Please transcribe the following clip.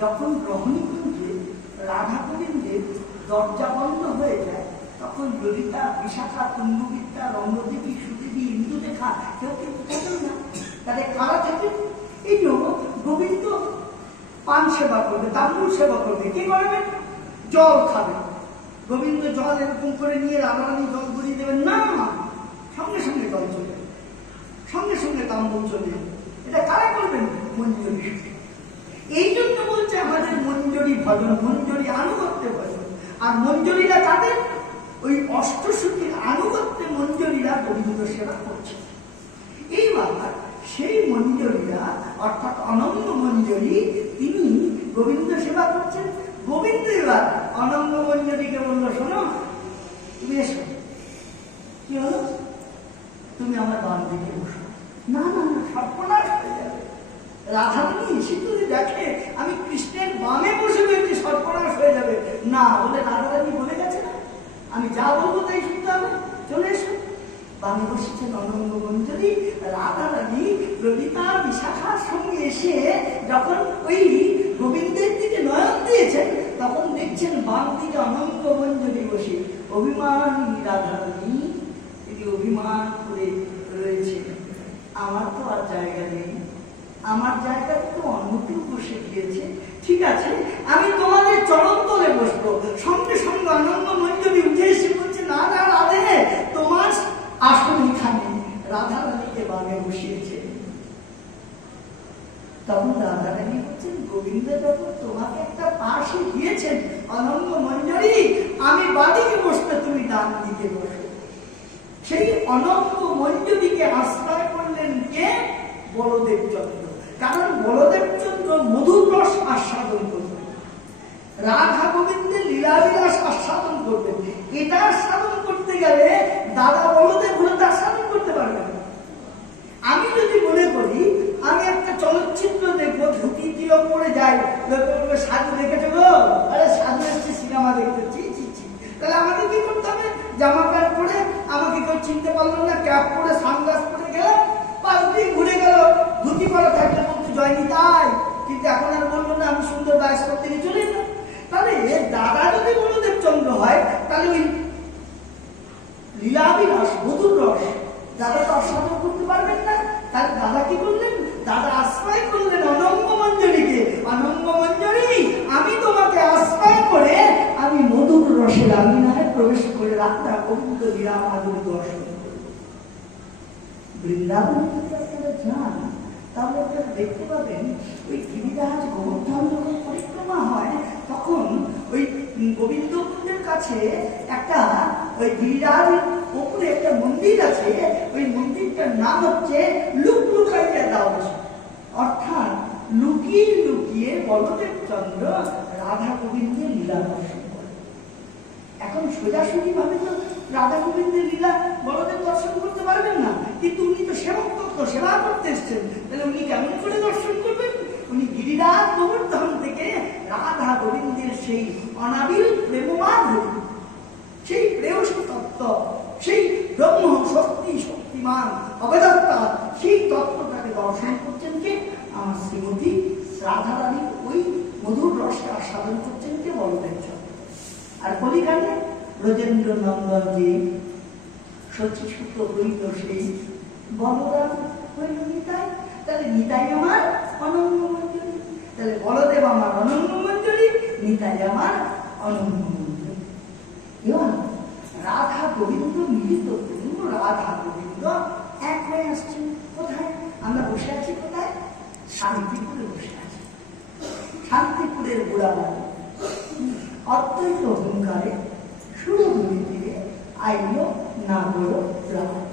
যখন গ্রহণীকুঞ্জে রাধা গোবিন্দের দরজা বন্ধ হয়ে যায়, তখন ললিতা, বিশাখা, কুণ্ডবিদ্যা, রঙ্গদেবী, সুদেবী, ইন্দুলেখা কেউ কিন্তু থাকেন না। তাদের কারা থাকে? এই জন্য গোবিন্দ পান সেবা করবে, তাম্বুল সেবা করবে। কি করবে? জল খাবে। গোবিন্দ জল এরকম করে নিয়ে রাধারানী জল গড়িয়ে দেবেন না, সঙ্গে সঙ্গে জল চলে যাবে, সঙ্গে সঙ্গে তাম্বুল চলে যাবে। এটা কারা করবেন? মঞ্জুরি। এই জন্য বলছে আমাদের মঞ্জুরি ভজন, মঞ্জুরি আনুগত্যে ভজন। আর মঞ্জুরিরা তাদের ওই অষ্টসখীর আনুগত্যে মঞ্জুরিরা গোবিন্দ সেবা করছে। এইবার সেই মঞ্জুরিরা অর্থাৎ অনঙ্গ মঞ্জুরি, তিনি গোবিন্দ সেবা করছেন। গোবিন্দ এবার অনঙ্গ মঞ্জুরিকে বললো, শোনো তুমি এসো। কি হলো? তুমি আমার বাম দিকে বসো। না না না, সর্বনাশ হয়ে যাবে। রাধারানী এসে যদি দেখে আমি কৃষ্ণের বামে বসে রয়েছি, সর্বনাশ হয়ে যাবে। না বলে রাধারানী বলে গেছে না, আমি যা বলবো তাই শুনতে হবে, চলে এসো। বামে বসেছেন অনঙ্গ মঞ্জুরি। রাধারানী ললিতা, বিশাখার সঙ্গে এসে যখন ওই গোবিন্দের দিকে নয়ন দিয়েছেন, তখন দেখছেন বাম দিকে অনঙ্গ মঞ্জুরি বসে। অভিমানী রাধারানী তিনি অভিমান করে রয়েছে, আমার তো আর জায়গা নেই, আমার জায়গা তো অন্য কেউ বসে গিয়েছে। ঠিক আছে, আমি তোমাদের চরণ তলে বসবো। সঙ্গে সঙ্গে অনঙ্গ মঞ্জুরি উঠে এসে বলছে, না না রাধে, তোমার আসন এখানে। রাধারানীকে বামে বসিয়েছে। তখন রাধারানী বলছেন, গোবিন্দ যখন তোমাকে একটা পাশে দিয়েছেন অনঙ্গ মঞ্জুরি, আমি বাদিকে বসতে, তুমি ডান দিকে বসো। সেই অনঙ্গ মঞ্জুরিকে আশ্রয় করলেন কে? বলদেব চন্দ্র। কারণ বলদেব চন্দ্র মধুর রস আস্বাদন করবেন, রাধা গোবিন্দের লীলাবিলাস আস্বাদন করবেন। এটা আস্বাদন করতে গেলে দাদা বলদেব হলে আস্বাদন করতে পারবেন না। আমি যদি মনে করি আমি একটা চলচ্চিত্র দেখবো, ধুতি তিলক পরে যাই, সাধু দেখেছো গো, আরে সাধু এসছে সিনেমা দেখতে, তাহলে আমাকে কি করতে হবে? জামা প্যান্ট পরে, আমাকে কেউ চিনতে পারলো না, ক্যাপ পরে সানগ্লাস পরে গেলাম, 5 দিন ঘুরে গেল। ধুতি পরা থাকলে বলতে জয়নি তাই, কিন্তু এখন আর বলবো না আমি সুন্দর দাস করতে গিয়ে চলে এলাম। তাহলে দাদা যদি বলদেব চন্দ্র হয়, তাহলে ওই লীলাবিলাস মধুর রস দাদা তো আস্বাদন করতে পারবেন না। তাহলে দাদা কি করলেন? দাদা আশ্রয় করলেন অনঙ্গ মঞ্জুরিকে। অনঙ্গ মঞ্জুরি, আমি তোমাকে আশ্রয় করে আমি মধুর রসের আমিনায় প্রবেশ করে রাধা গোবিন্দ লীলা মাধুরী দর্শন করব। বৃন্দাবন যদি আপনারা যান, তাহলে আপনারা দেখতে পাবেন ওই গিরিরাজ গোবর্ধন যখন পরিক্রমা হয়, তখন ওই গোবিন্দ কুণ্ডের কাছে একটা ওই গিরিরাজের উপরে একটা মন্দির আছে। ওই মন্দিরটার নাম হচ্ছে লুকলুকাইয়া দাও, অর্থাৎ লুকিয়ে লুকিয়ে বলদেব চন্দ্র রাধা গোবিন্দের লীলা দর্শন করে। এখন সোজাসুজি ভাবে তো রাধা গোবিন্দের লীলা বলদেব দর্শন করতে পারবেন না, কিন্তু উনি তো সেবক তত্ত্ব সেবা করতে এসছেন, তাহলে উনি কেমন করে দর্শন করবেন? উনি গিরিরাজ গোবর্ধন থেকে রাধা গোবিন্দের সেই অনাবিল প্রেমমাধুরী, সেই প্রেয়সী তত্ত্ব, সেই ব্রহ্ম শক্তি শক্তিমান অবেদত্তা, সেই তত্ত্বটাকে দর্শন করছেন কে? আমার শ্রীমতী রাধারানী ওই মধুর রসে আস্বাদন করছেন কে? বলদেব চন্দ্র। আর কলিকালে ব্রজেন্দ্র নন্দন যে সচিসূত হইল সেই বলরাম হইল নিতাই। তাহলে নিতাই আমার অনঙ্গ মঞ্জুরি, তাহলে বলদেব আমার অনঙ্গ মঞ্জুরি, নিতাই আমার অনঙ্গ মঞ্জুরি। এবার রাধা গোবিন্দ মিলিত পূর্ণ রাধা গোবিন্দ এক হয়ে আসছেন। কোথায় আমরা বসে আছি? কোথায়? শান্তিপুরে বসে আছি। শান্তিপুরের বুড়াবাড়ি অদ্বৈত অহংকারে সুরধুরি দিয়ে আইল না বড় রাজ।